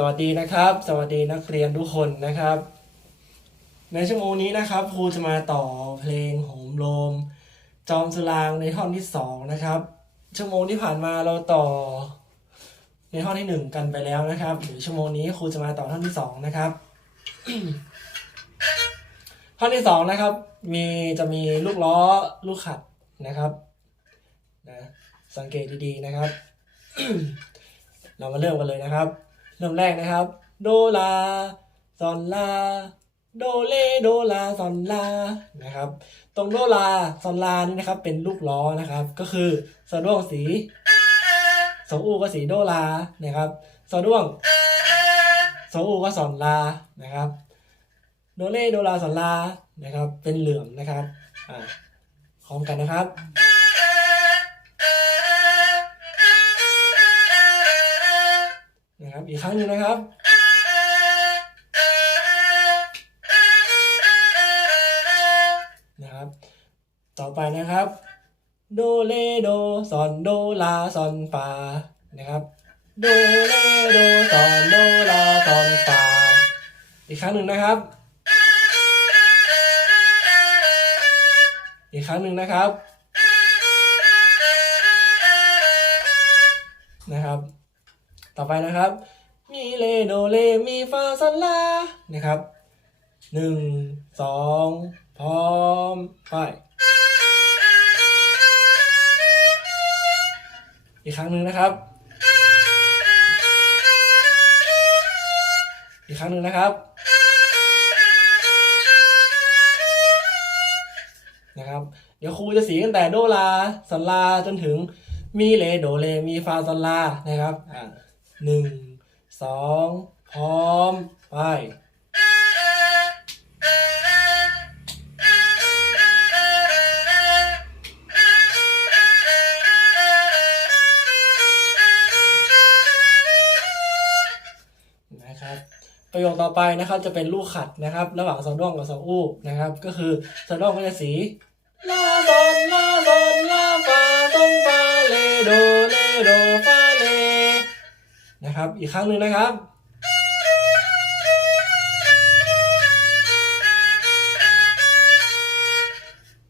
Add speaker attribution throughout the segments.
Speaker 1: สวัสดีนะครับ สวัสดีนักเรียนทุกคนนะครับ ในชั่วโมงนี้นะครับครูจะมาต่อเพลงโหมโลม จอมสุรางในท่อนที่สองนะครับชั่วโมงที่ผ่านมาเราต่อ ในท่อนที่หนึ่งกันไปแล้วนะครับเดี๋ยวชั่วโมงนี้ครูจะมาต่อท่อนที่สองนะครับท่อนที่สองนะครับ มีจะมีลูกล้อลูกขัดนะครับนะสังเกตดีๆนะครับ เรามาเริ่มกันเลยนะครับ เริ่มแรกนะครับ โดลาซอนลาโดเลโดลาซอนลานะครับ ตรงโดลาซอนลานี่นะครับ เป็นลูกล้อนะครับ ก็คือสะด้วงสีสองอูก็สีโดลานะครับสะด้วงสองอูก็สอนลานะครับโดเลโดลาซอนลานะครับ เป็นเหลื่อมนะครับอ่าพร้อมกันนะครับ อีกครั้งหนึ่งนะครับ นะครับ ต่อไปนะครับ โดเลโดซอนโดลาซอนฟานะครับ โดเลโดซอนโดลาซอนฟาอีกครั้งหนึ่งนะครับ อีกครั้งหนึ่งนะครับ นะครับ ต่อไปนะครับ เลโดเลมีฟาซอนลานะครับหนึ่งสองพร้อมไปอีกครั้งหนึ่งนะครับ อีกครั้งหนึ่งนะครับ นะครับ เดี๋ยวครูจะสีตั้งแต่โดลาซลาจนถึงมีเลโดเลมีฟาซลานะครับ อ่าหนึ่ง สองพร้อม ไปนะครับประโยคต่อไปนะครับจะเป็นลูกขัดนะครับ ระหว่างซอด้วงกับซออู้นะครับ ก็คือซอด้วงก็จะสีลาซอนลาซอนลาฟาซอนฟาเลโดเลโดฟา นะครับ อีกครั้งหนึ่งนะครับ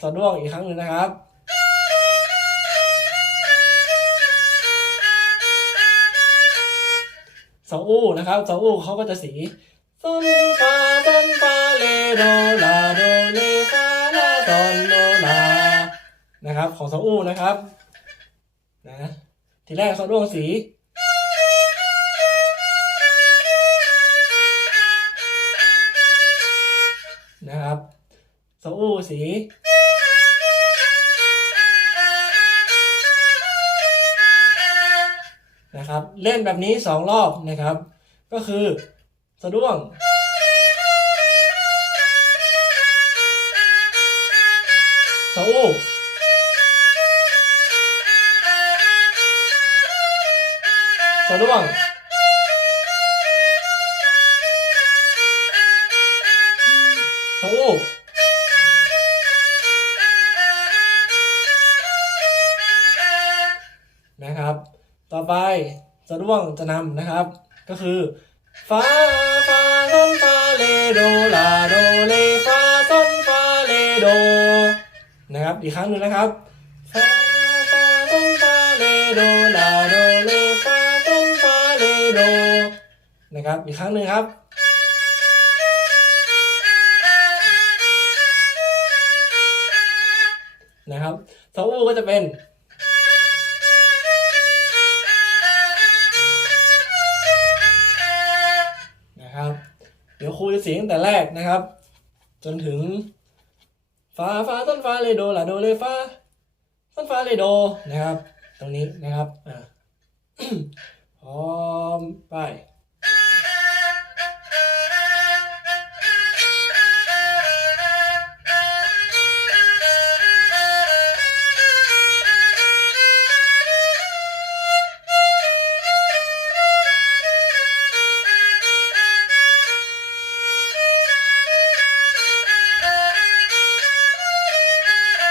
Speaker 1: ซอด้วงอีกครั้งหนึ่งนะครับ สองอู้นะครับสองอู้เขาก็จะสีซอนฟาซอนฟาเลโดลาโดเลฟาลาซอนโดลานะครับ ของสองอู้นะครับ นะ ทีแรกเขาดวงสี สองอู้สีนะครับเล่นแบบนี้สองรอบนะครับ ก็คือสะด้วงสะอู้สะด้วง ไปสะด้วงจะนำนะครับ ก็คือฟาฟาซอนฟาเลโดลาโดเลฟาซอนฟาเลโดนะครับอีกครั้งหนึ่งนะครับฟาฟาซอนฟาเลโดลาโดเลฟาซอนฟาเลโดนะครับอีกครั้งหนึ่งครับนะครับซาอูก็จะเป็น เดี๋ยวครูจะเสียงตั้งแต่แรกนะครับ จนถึงฟาฟาต้นฟาเลโดลาโดเลฟาต้นฟาเลโดนะครับ ตรงนี้นะครับอ่าพร้อมไป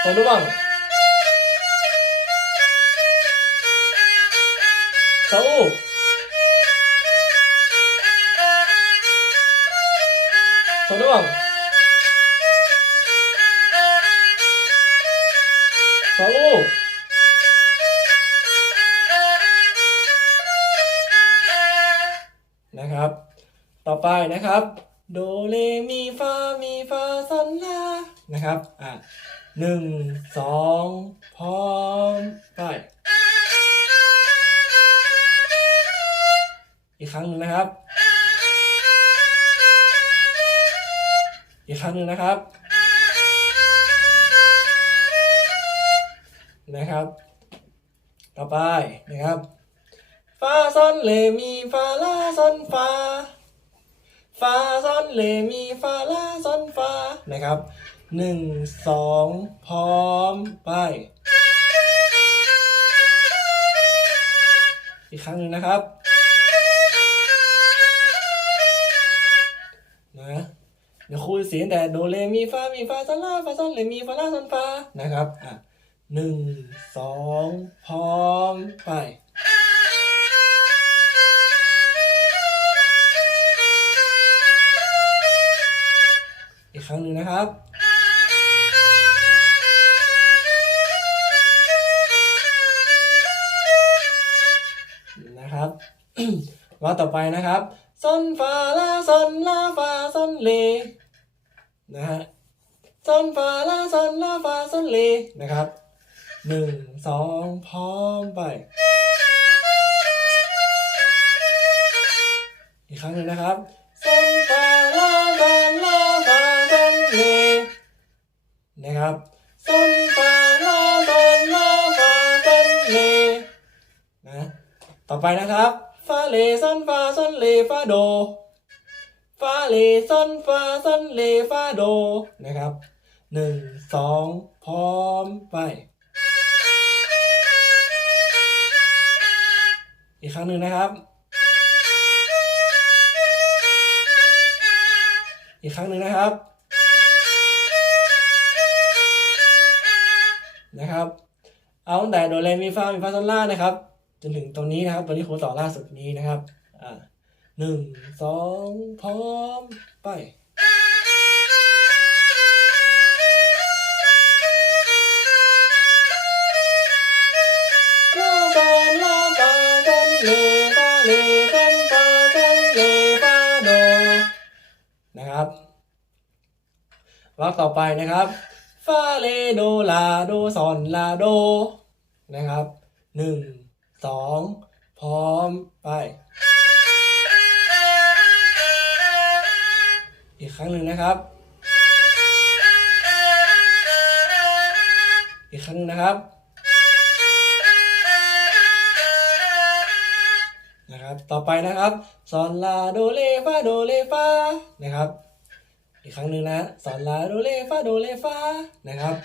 Speaker 1: ตัวด้วงสาอูโซด้วงโซอู้นะครับ ต่อไปนะครับ โดเรมีฟามีฟาซอนลานะครับ อะ หนึ่งสองพร้อมไปอีกครั้งหนึ่งนะครับ อีกครั้งหนึ่งนะครับ นะครับ ต่อไปนะครับฟาซอนเลมีฟาลาซอนฟาฟาซอนเลมีฟาลาซอนฟานะครับ หนึ่งสองพร้อมไปอีกครั้งหนึ่งนะครับนะเดี๋ยวครูเสียงแต่โดเรมีฟามีฟาซอนลาฟาซอนเลมีฟาลาซอนฟานะครับอะหนึ่งสองพร้อมไปอีกครั้งหนึ่งนะครับ นะครับว่าต่อไปนะครับซนฟาลาซนลาฟาซนเลนะฮะซนฟาลาซนลาฟาซนเลนะครับหนึ่งสองพร้อมไป อีกครั้งหนึ่งนะครับซนฟาลาซนลาฟาซนเลนะครับ ต่อไปนะครับฟาเลซอนฟาซอนเลฟาโดฟาเลซอนฟาซอนเลฟาโดนะครับหนึ่งสองพร้อมไป อีกครั้งหนึ่งนะครับ อีกครั้งหนึ่งนะครับ นะครับ เอาตั้งแต่โดเรมีฟามีฟาซอนลานะครับ จนถึงตรงนี้นะครับตัวนี้โคต่อล่าสุดนี้นะครับ อ่าหนึ่งสองพร้อมไปลาฟาลาฟาซันเลฟาเลซันฟาซันเลฟาโดนะครับวรรคต่อไปนะครับฟาเลโดลาโดซอนลาโดนะครับหนึ่ง สองพร้อมไป อีกครั้งหนึ่งนะครับ อีกครั้งหนึ่งนะครับ นะครับ ต่อไปนะครับซอนลาโดเลฟาโดเลฟานะครับ อีกครั้งหนึ่งนะซอนลาโดเลฟาโดเลฟานะครับ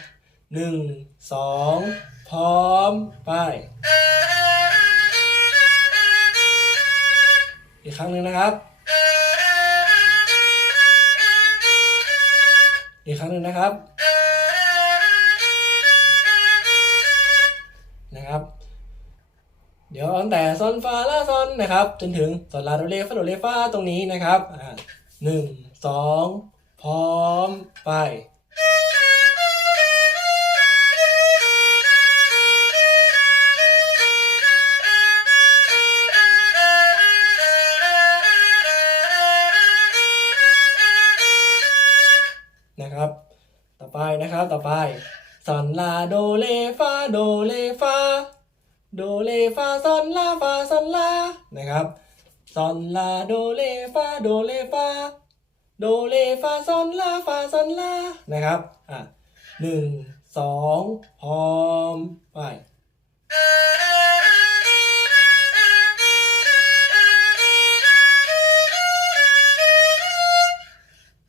Speaker 1: หนึ่งสองพร้อมไป อีกครั้งหนึ่งนะครับ อีกครั้งหนึ่งนะครับ นะครับ เดี๋ยวตั้งแต่ซอนฟาลาซอนนะครับ จนถึงซอนลาโดเลฟาโดเลฟาตรงนี้นะครับอ่าหนึ่งสองพร้อมไป ไปนะครับ ต่อไปซอนลาโดเลฟาโดเลฟาโดเลฟาซอนลาฟาซอนลานะครับซอนลาโดเลฟาโดเลฟาโดเลฟาซอนลาฟาซอนลานะครับอะหนึ่งสองพร้อมไป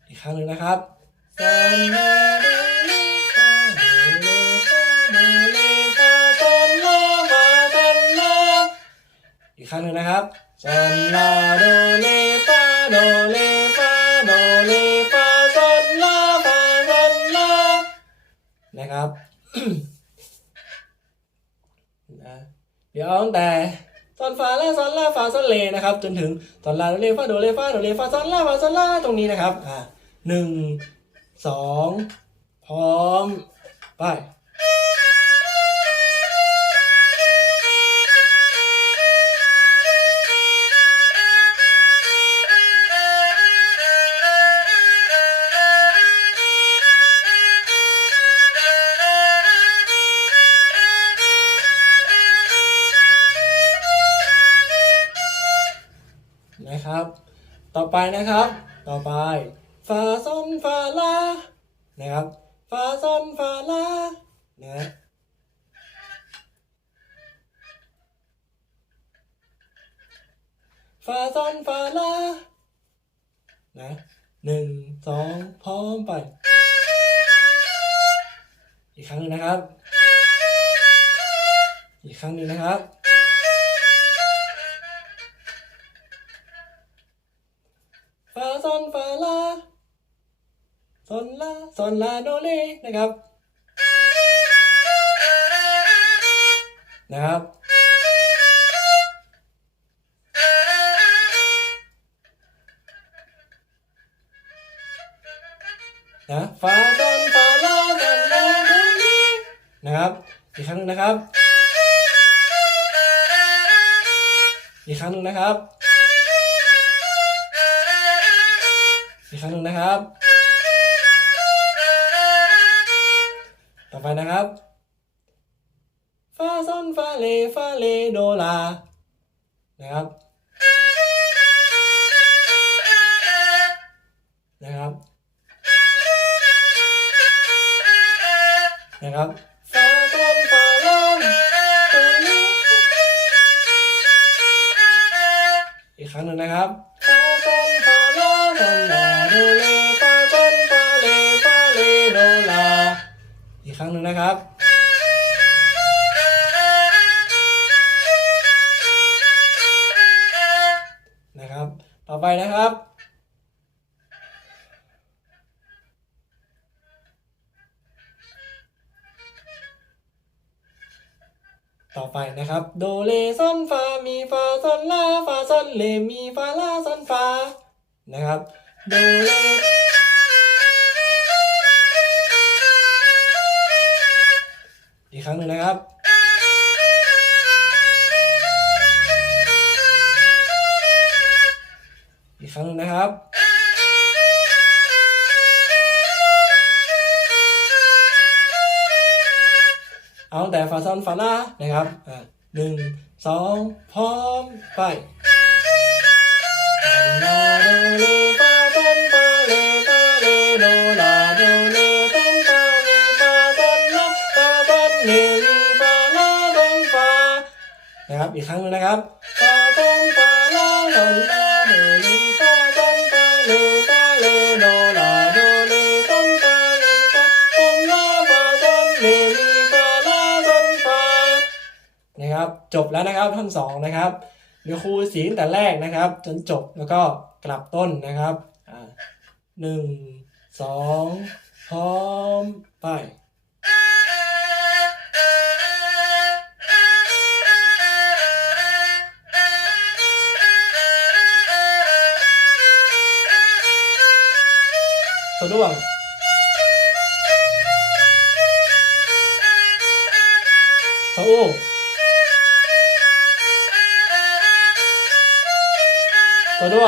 Speaker 1: อีกครั้งหนึ่งนะครับ อนลาโดเลฟาโดเลฟาโดเลฟาซอนลาฟาซอนลาอีกครั้งหนึ่งนะครับซอนลาโดเลฟาโดเลฟาโดเลฟาซอนลาฟาซอนลานะครับนะเดี๋ยวเอาตั้งแต่ซอนฟาลาซอนลาฟาซอนเลนะครับ จนถึงซอนลาโดเลฟาโดเลฟาโดเลฟาซอนลาฟาซอนลาตรงนี้นะครับอ่าหนึ่ง สองพร้อม ไปนะครับ ต่อไปนะครับ ต่อไปฟาโซ ฟาลานะครับฟาซอนฟาลานะฟาซอนฟาลานะหนึ่งสองพร้อมไป อีกครั้งหนึ่งนะครับ อีกครั้งหนึ่งนะครับ ซนลาซนลาโดเลนะครับนะครับ นะฟาซอนฟาลาซอนลาโดเลนะครับ อีกครั้งหนึงนะครับ อีกครั้งหนึ่งนะครับอีกครั้งหนึ่งนะครับ ต่อไปนะครับฟาซอนฟาเลฟาเลโดลานะครับ นะครับ นะครับฟาซอนฟาลอนโดเลอีกครั้งหนึ่งนะครับฟาซอนฟาลอน รั้งหนึ่งนะครับนะครับ ต่อไปนะครับต่อไปนะครับ โดเลซอนฟา มีฟาซอนลา ฟาซอนเล มีฟาลาซอนฟา นะครับ โดเล อีกครับอีกครั้งนึงนะครับเอาแต่ฟาซอนฟาลานะครับหนึ่งสองพร้อมไป นะครับ อีกครั้งนึงนะครับฟาซอนฟาลาซอนลาโดเลฟาซอนฟาเลฟาเลโดลาโดเลซอนฟาเลฟาซอนลาฟาซอนเลมีฟาลาซอนฟานะครับจบแล้วนะครับท่อนสองนะครับเดี๋ยวครูสีตั้งแต่แรกนะครับ จนจบแล้วก็กลับต้นนะครับหนึ่งสองพร้อมไป สะดวกสะอู้สะดว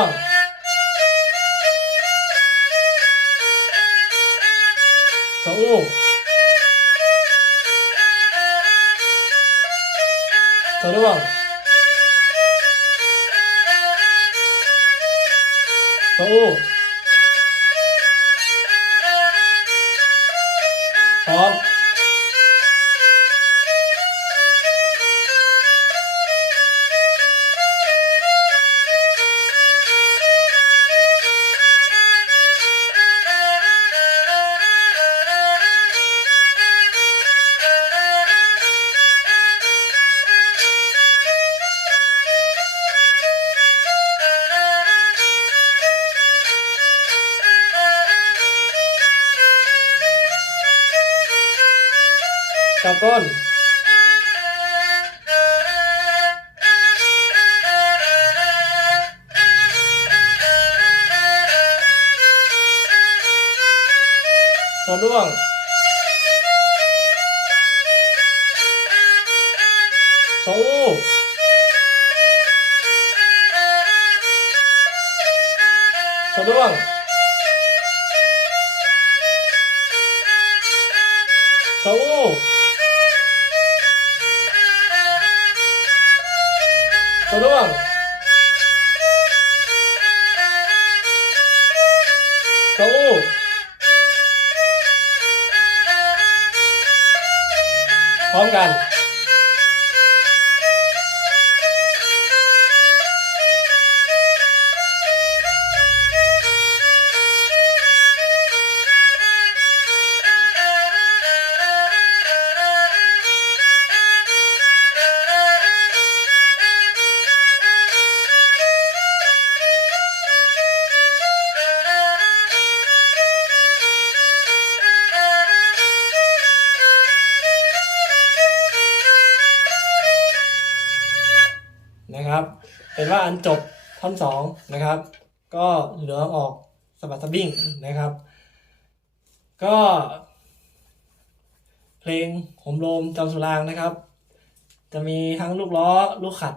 Speaker 1: ต้นต้นสด้วงสองอู้ นะครับเป็นว่าอันจบท่อนสองนะครับ ก็เหลือออกสบัดสบิ้งนะครับ ก็เพลงหมโลมจำสุรางนะครับ จะมีทั้งลูกล้อ ลูกขัด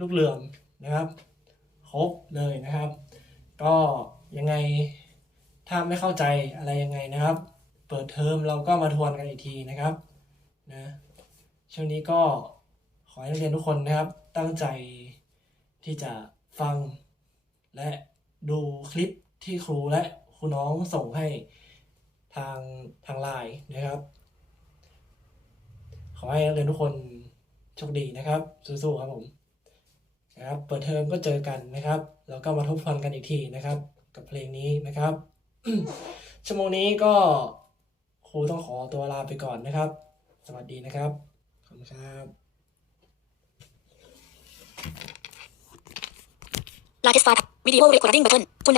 Speaker 1: ลูกเหลื่อมนะครับ ครบเลยนะครับ ก็ยังไงถ้าไม่เข้าใจอะไรยังไงนะครับ เปิดเทอมเราก็มาทวนกันอีกทีนะครับนะช่วงนี้ก็ขอให้นักเรียนทุกคนนะครับ ตั้งใจที่จะฟัง และดูคลิปที่ครูและครูน้องส่งให้ทางทางไลน์นะครับ ขอให้นักเรียนทุกคนโชคดีนะครับสู้ๆครับผมนะครับเปิดเทอมก็เจอกันนะครับ แล้วก็มาทบทวนกันอีกทีนะครับ กับเพลงนี้นะครับ ชั่วโมงนี้ก็ครูต้องขอตัวลาไปก่อนนะครับ สวัสดีนะครับ ขอบคุณครับ
Speaker 2: ลาเทสฟาวิดีโอเรคคอร์ดิ้งบัตเทิล